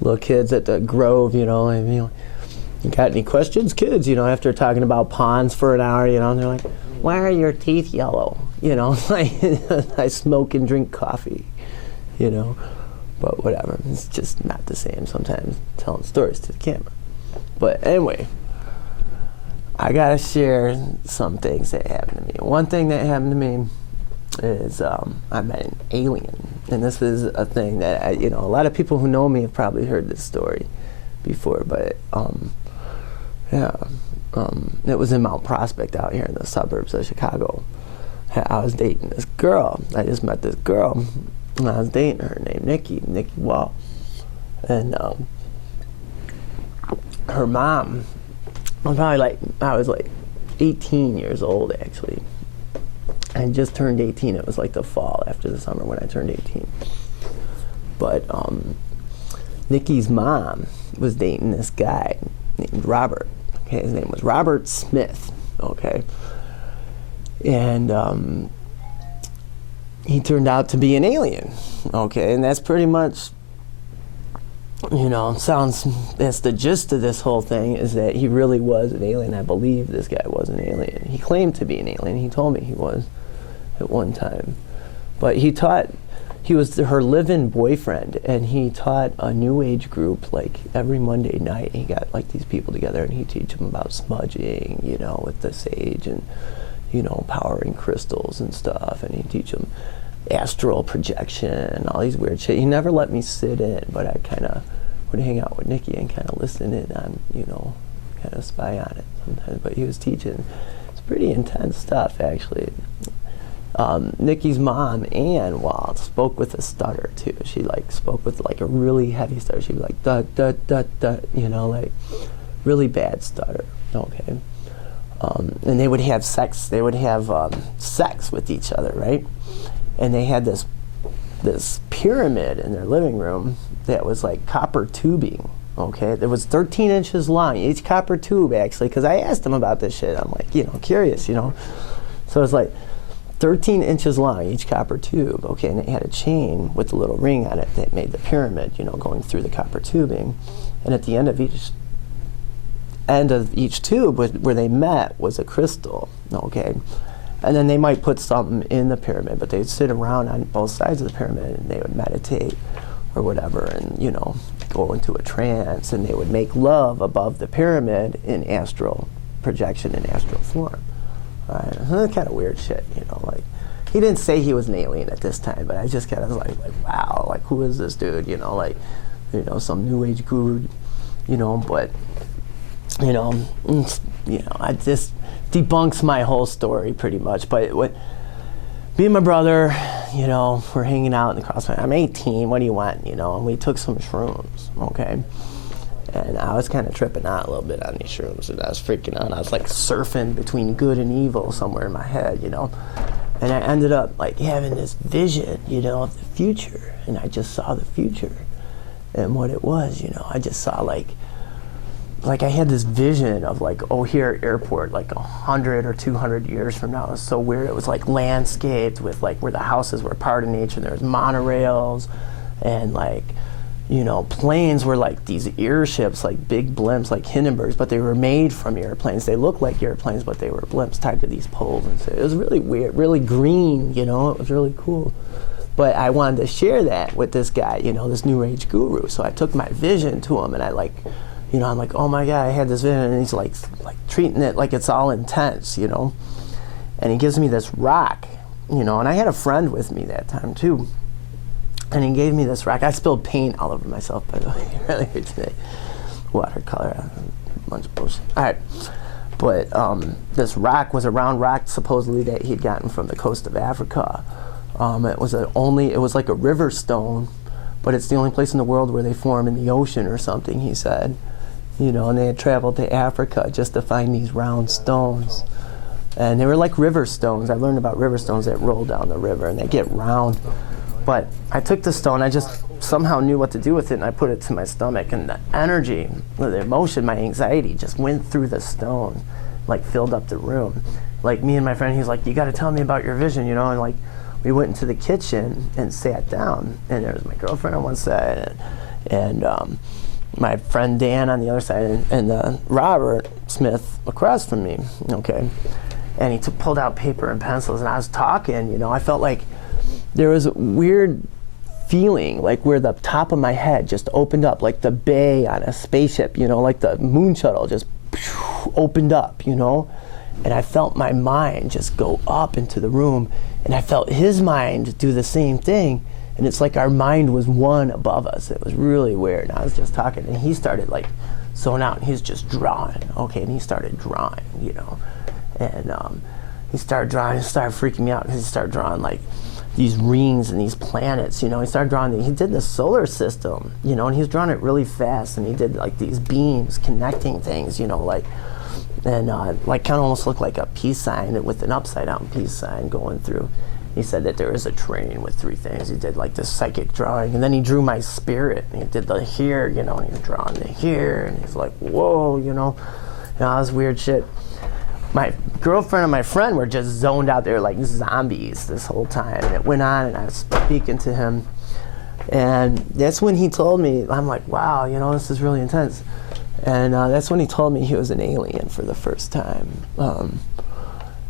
Little kids at the Grove, you know, you got any questions, kids? You know, after talking about ponds for an hour, you know, and they're like, why are your teeth yellow? You know, like, I smoke and drink coffee, you know, but whatever. It's just not the same sometimes, telling stories to the camera. But anyway, I gotta share some things that happened to me. One thing that happened to me is I met an alien. And this is a thing that, you know, a lot of people who know me have probably heard this story before, but it was in Mount Prospect out here in the suburbs of Chicago. I was dating this girl. I just met this girl, and I was dating her named Nikki Wall. And her mom, I was like 18 years old, actually. I just turned 18. It was like the fall after the summer when I turned 18. But Nikki's mom was dating this guy named Robert. Okay, his name was Robert Smith. Okay, and he turned out to be an alien. Okay, and that's pretty much, you know, that's the gist of this whole thing, is that he really was an alien. I believe this guy was an alien. He claimed to be an alien. He told me he was at one time. But he was her live-in boyfriend, and he taught a new age group like every Monday night. He got like these people together, and he'd teach them about smudging, you know, with the sage, and, you know, powering crystals and stuff, and he'd teach them astral projection and all these weird shit. He never let me sit in, but I kind of would hang out with Nikki and kind of listen in on, you know, kind of spy on it sometimes. But he was teaching. It's pretty intense stuff, actually. Nikki's mom, Ann Wald, spoke with a stutter too. She like spoke with like a really heavy stutter. She'd be like da da da da, you know, like really bad stutter. Okay, and they would have sex. They would have sex with each other, right? And they had this pyramid in their living room that was like copper tubing. Okay, it was 13 inches long, each copper tube, actually, because I asked them about this shit. I'm like, you know, curious, you know. So it's like 13 inches long, each copper tube, okay, and it had a chain with a little ring on it that made the pyramid, you know, going through the copper tubing. And at the end of each tube where they met was a crystal, okay. And then they might put something in the pyramid, but they'd sit around on both sides of the pyramid and they would meditate or whatever, and, you know, go into a trance, and they would make love above the pyramid in astral projection, in astral form. That's kind of weird shit, you know, like, he didn't say he was an alien at this time, but I just kind of was like, wow, like, who is this dude, you know, like, you know, some new age guru, you know, but, you know, I just debunks my whole story pretty much. But me and my brother, you know, we're hanging out in the crossfire. I'm 18, what do you want, you know, and we took some shrooms, okay. And I was kind of tripping out a little bit on these shrooms, and I was freaking out. I was like surfing between good and evil somewhere in my head, you know. And I ended up like having this vision, you know, of the future. And I just saw the future. And what it was, you know, I just saw like I had this vision of like O'Hare Airport, like 100 or 200 years from now. It was so weird. It was like landscaped with like where the houses were part of nature. There was monorails and like, you know, planes were like these airships, like big blimps, like Hindenburgs, but they were made from airplanes. They looked like airplanes, but they were blimps tied to these poles. And so it was really weird, really green, you know, it was really cool. But I wanted to share that with this guy, you know, this new age guru. So I took my vision to him, and I like, you know, I'm like, oh my God, I had this vision, and he's like treating it like it's all intense, you know. And he gives me this rock, you know, and I had a friend with me that time too. And he gave me this rock. I spilled paint all over myself, by the way, earlier today. Watercolor, a bunch of bullshit. All right, but this rock was a round rock, supposedly, that he'd gotten from the coast of Africa. It was like a river stone, but it's the only place in the world where they form in the ocean or something, he said. You know, and they had traveled to Africa just to find these round stones. And they were like river stones. I learned about river stones that roll down the river, and they get round. But I took the stone, I just somehow knew what to do with it, and I put it to my stomach, and the energy, the emotion, my anxiety just went through the stone, like filled up the room. Like me and my friend, he's like, you got to tell me about your vision, you know, and like we went into the kitchen and sat down, and there was my girlfriend on one side, and my friend Dan on the other side, and Robert Smith across from me, okay? And he pulled out paper and pencils, and I was talking, you know, I felt like there was a weird feeling, like where the top of my head just opened up, like the bay on a spaceship, you know, like the moon shuttle just opened up, you know? And I felt my mind just go up into the room, and I felt his mind do the same thing. And it's like our mind was one above us. It was really weird. And I was just talking, and he started like zoning out, and he was just drawing, okay? And he started drawing, you know? And he started drawing, it started freaking me out, because he started drawing like these rings and these planets, you know? He started drawing, he did the solar system, you know, and he was drawing it really fast, and he did like these beams connecting things, you know, like, and like kind of almost looked like a peace sign with an upside down peace sign going through. He said that there is a train with 3 things. He did like this psychic drawing, and then he drew my spirit, and he did the here, you know, and he was drawing the here, and he's like, whoa, you know, and all this weird shit. My girlfriend and my friend were just zoned out there like zombies this whole time, and it went on, and I was speaking to him, and that's when he told me, I'm like, wow, you know, this is really intense. And that's when he told me he was an alien for the first time.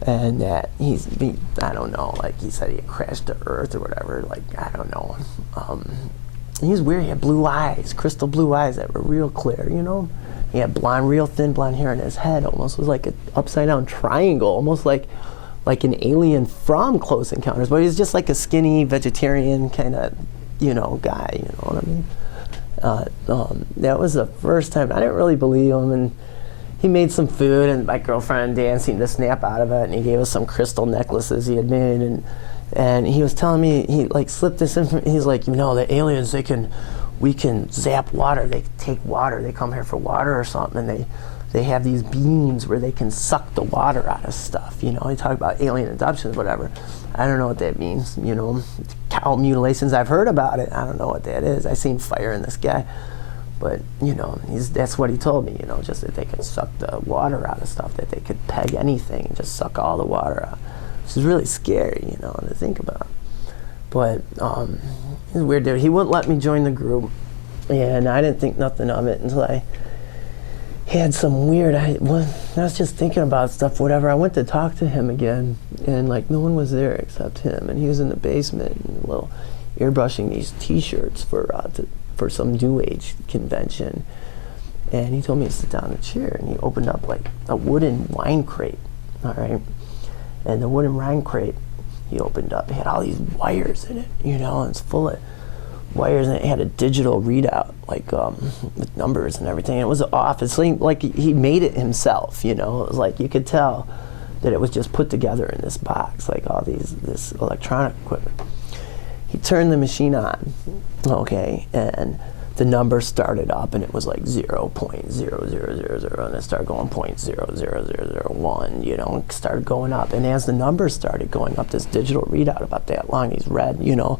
And that I don't know, like he said he had crashed to Earth or whatever, like, I don't know. He was weird, he had blue eyes, crystal blue eyes that were real clear, you know? He had blonde, real thin blonde hair in his head, almost was like an upside down triangle, almost like an alien from Close Encounters, but he's just like a skinny vegetarian kind of, you know, guy, you know what I mean? That was the first time. I didn't really believe him, and he made some food, and my girlfriend Dan seemed to snap out of it, and he gave us some crystal necklaces he had made, and he was telling me, he like slipped this in, he's like, you know, the aliens, we can zap water, they take water, they come here for water or something, and they have these beams where they can suck the water out of stuff, you know. He talked about alien abductions, whatever. I don't know what that means, you know. Cow mutilations, I've heard about it. I don't know what that is. I seen fire in this guy. But, you know, that's what he told me, you know, just that they could suck the water out of stuff, that they could peg anything and just suck all the water out. Which is really scary, you know, to think about. But he's a weird dude. He wouldn't let me join the group, and I didn't think nothing of it until I had some weird, I was just thinking about stuff, whatever. I went to talk to him again, and like no one was there except him, and he was in the basement, and a little airbrushing these T-shirts for some New Age convention. And he told me to sit down in a chair, and he opened up like a wooden wine crate, all right? And the wooden wine crate he opened up, it had all these wires in it, you know, and it's full of wires, and it had a digital readout, like with numbers and everything. And it was off. It's like he made it himself, you know. It was like you could tell that it was just put together in this box, like all this electronic equipment. He turned the machine on, okay, and the number started up, and it was like 0.0000, and it started going 0.00001, you know, it started going up. And as the numbers started going up, this digital readout about that long, he's red, you know,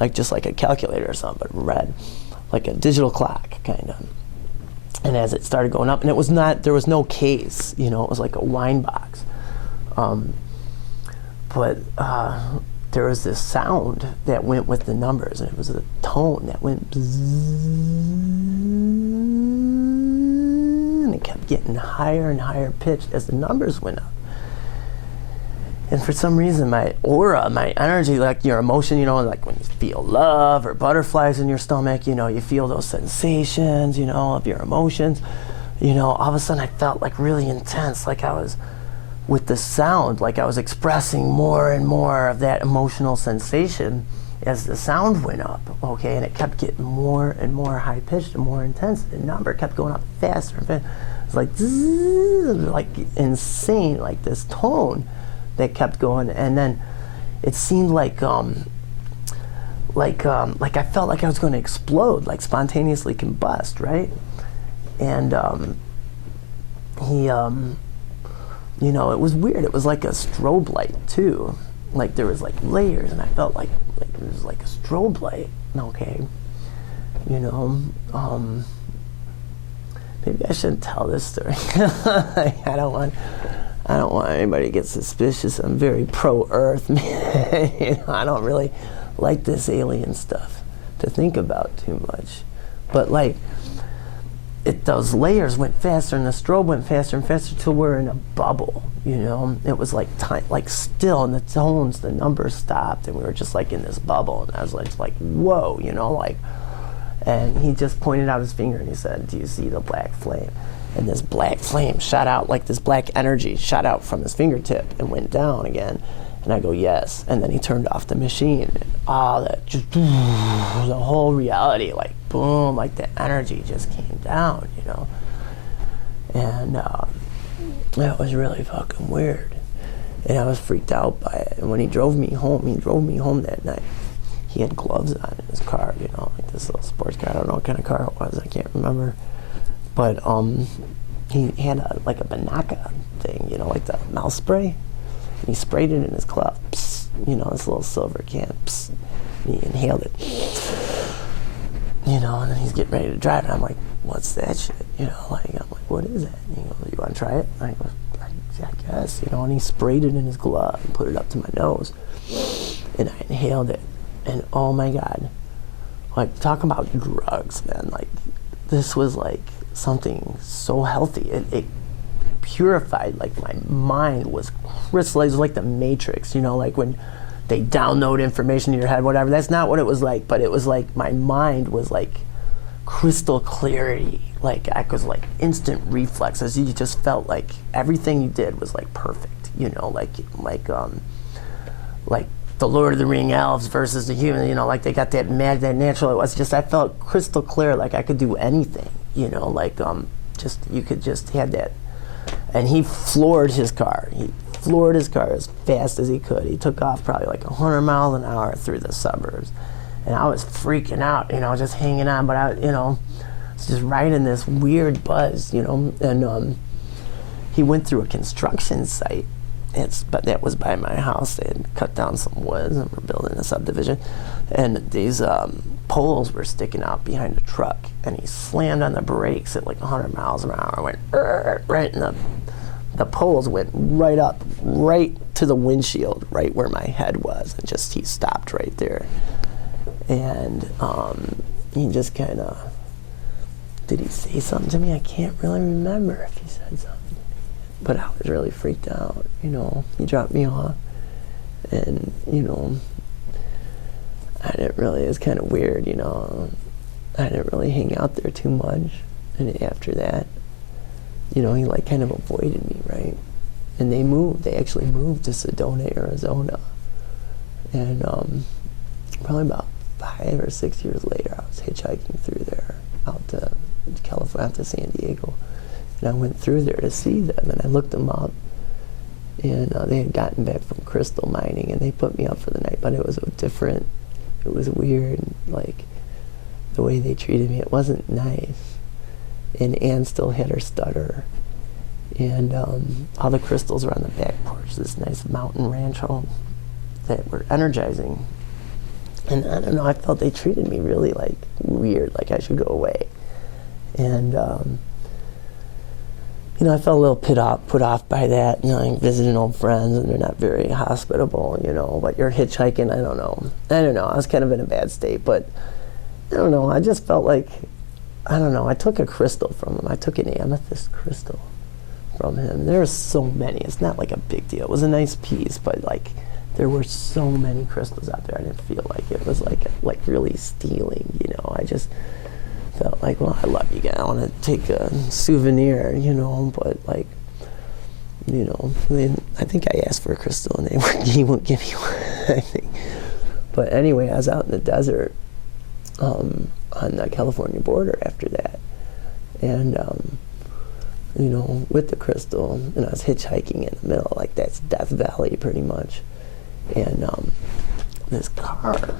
like just like a calculator or something, but red, like a digital clock, kind of. And as it started going up, and it was not, there was no case, you know, it was like a wine box. There was this sound that went with the numbers, and it was a tone that went bzzz, and it kept getting higher and higher pitched as the numbers went up. And for some reason, my aura, my energy, like your emotion, you know, like when you feel love or butterflies in your stomach, you know, you feel those sensations, you know, of your emotions, you know, all of a sudden I felt like really intense, like I was with the sound, like I was expressing more and more of that emotional sensation as the sound went up, okay, and it kept getting more and more high-pitched and more intense. The number kept going up faster and faster. It was like, zzz, like insane, like this tone that kept going, and then it seemed like I felt like I was going to explode, like spontaneously combust, right? And you know, it was weird. It was like a strobe light too. Like there was like layers, and I felt like it was like a strobe light. Okay, you know, maybe I shouldn't tell this story. I I don't want anybody to get suspicious. I'm very pro-Earth, man. You know, I don't really like this alien stuff to think about too much. But like, those layers went faster, and the strobe went faster and faster till we're in a bubble. You know, it was like time, like still, and the tones, the numbers stopped, and we were just like in this bubble. And I was like, whoa, you know, like. And he just pointed out his finger and he said, "Do you see the black flame?" And this black flame shot out, like this black energy shot out from his fingertip and went down again. And I go, "Yes." And then he turned off the machine. And that just, the whole reality, like boom, like the energy just came down, you know. And that was really fucking weird. And I was freaked out by it. And when he drove me home that night. He had gloves on in his car, you know, like this little sports car. I don't know what kind of car it was. I can't remember. But he had a Banaka thing, you know, like the mouth spray. And he sprayed it in his glove. Psst, you know, this little silver can. Psst, and he inhaled it. You know, and then he's getting ready to drive. And I'm like, "What's that shit?" You know, like, I'm like, "What is that?" And he goes, "You want to try it?" And I go, "I guess," you know, and he sprayed it in his glove and put it up to my nose. And I inhaled it. And oh my God, like, talk about drugs, man. Like, this was like something so healthy. It purified, like, my mind was crystallized. It was like the Matrix, you know, like when they download information in your head, whatever. That's not what it was like, but it was like my mind was like crystal clarity. Like, I was like instant reflexes. You just felt like everything you did was like perfect, you know, like the Lord of the Ring elves versus the human, you know, like they got that magic, that natural. It was just, I felt crystal clear, like I could do anything, you know, like just, you could just had that. And he floored his car. He floored his car as fast as he could. He took off probably like 100 miles an hour through the suburbs. And I was freaking out, you know, just hanging on, but I, you know, was just riding this weird buzz, you know, and he went through a construction site. But that was by my house. They had cut down some woods and were building a subdivision. And these poles were sticking out behind a truck. And he slammed on the brakes at like 100 miles an hour. Went right, and the poles went right up, right to the windshield, right where my head was. And just, he stopped right there. And he just kind of, did he say something to me? I can't really remember if he said something. But I was really freaked out, you know. He dropped me off, and, you know, I didn't really, it was kind of weird, you know. I didn't really hang out there too much. And after that, you know, he like kind of avoided me, right? And they actually moved to Sedona, Arizona. And probably about 5 or 6 years later, I was hitchhiking through there out to California, out to San Diego. And I went through there to see them, and I looked them up, and they had gotten back from crystal mining, and they put me up for the night, but it was different. It was weird, like, the way they treated me. It wasn't nice. And Anne still had her stutter. And all the crystals were on the back porch, this nice mountain ranch home that were energizing. And I don't know, I felt they treated me really, like, weird, like I should go away. And you know, I felt a little put off by that, you know, like visiting old friends, and they're not very hospitable, you know, but you're hitchhiking, I don't know. I was kind of in a bad state, but I don't know, I just felt like, I don't know, I took a crystal from him. I took an amethyst crystal from him. There are so many, it's not like a big deal. It was a nice piece, but like, there were so many crystals out there, I didn't feel like it was like really stealing, you know. I just felt like, well, I love you guys, I want to take a souvenir, you know, but like, you know, I think I asked for a crystal and he won't give me one, I think. But anyway, I was out in the desert on the California border after that, and you know, with the crystal, and I was hitchhiking in the middle, like that's Death Valley pretty much, and this car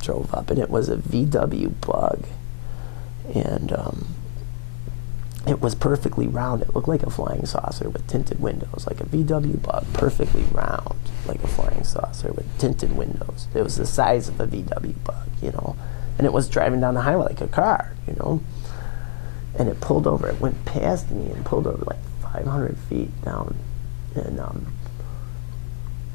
drove up, and it was a VW Bug. And it was perfectly round. It looked like a flying saucer with tinted windows, like a VW Bug, perfectly round, like a flying saucer with tinted windows. It was the size of a VW Bug, you know, and it was driving down the highway like a car, you know, and it pulled over. It went past me and pulled over like 500 feet down And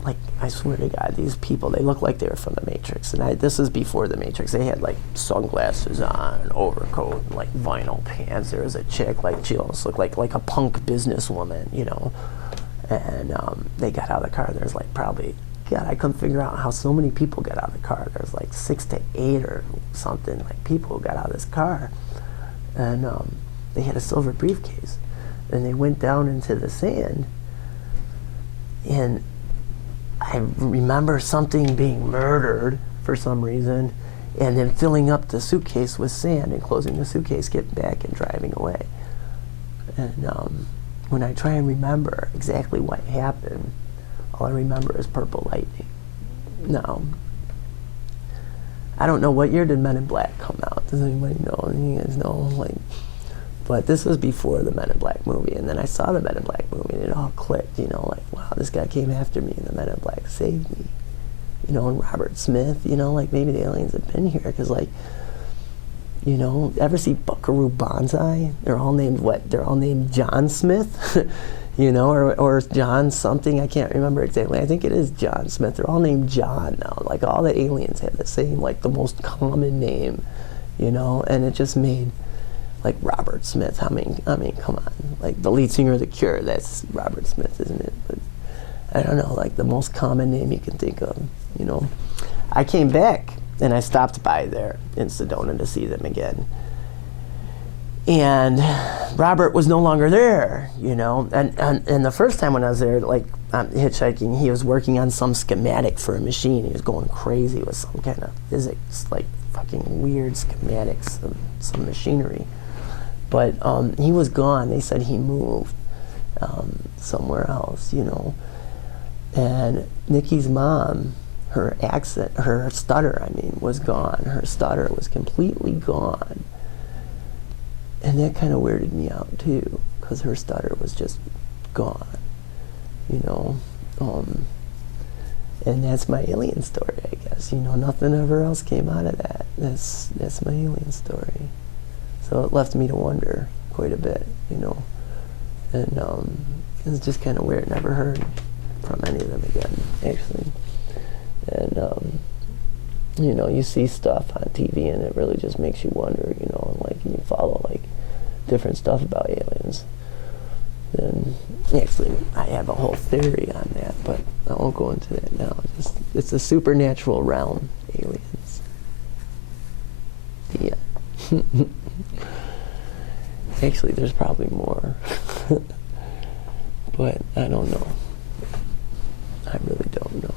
like, I swear to God, these people, they look like they were from the Matrix. And this is before the Matrix. They had like sunglasses on, an overcoat, and like vinyl pants. There was a chick, like she almost looked like a punk businesswoman, you know. And they got out of the car. There's like probably, God, I couldn't figure out how so many people got out of the car. There's like 6 to 8 or something, like people who got out of this car. And they had a silver briefcase. And they went down into the sand. And I remember something being murdered for some reason, and then filling up the suitcase with sand and closing the suitcase, getting back and driving away. And when I try and remember exactly what happened, all I remember is purple lightning. Now, I don't know, what year did Men in Black come out? Does anybody know? You guys know? Like, but this was before the Men in Black movie, and then I saw the Men in Black movie, and it all clicked, you know, like, wow, this guy came after me, and the Men in Black saved me. You know, and Robert Smith, you know, like, maybe the aliens have been here, because, like, you know, ever see Buckaroo Banzai? They're all named what? They're all named John Smith, you know, or John something, I can't remember exactly. I think it is John Smith. They're all named John now. Like, all the aliens have the same, like, the most common name, you know, and it just made, like, Robert Smith. I mean, come on. Like, the lead singer of The Cure, that's Robert Smith, isn't it? But I don't know, like, the most common name you can think of, you know. I came back, and I stopped by there in Sedona to see them again. And Robert was no longer there, you know. And the first time when I was there, like, hitchhiking, he was working on some schematic for a machine. He was going crazy with some kind of physics, like, fucking weird schematics of some machinery. But he was gone. They said he moved somewhere else, you know. And Nikki's mom, her stutter, I mean, was gone. Her stutter was completely gone. And that kind of weirded me out, too, because her stutter was just gone, you know. And that's my alien story, I guess. You know, nothing ever else came out of that. That's my alien story. So it left me to wonder quite a bit, you know. And it was just kind of weird. Never heard from any of them again, actually. And, you know, you see stuff on TV and it really just makes you wonder, you know, and, like, you follow, like, different stuff about aliens. And actually, I have a whole theory on that, but I won't go into that now. It's a supernatural realm, aliens. Yeah. Actually, there's probably more. But I don't know. I really don't know.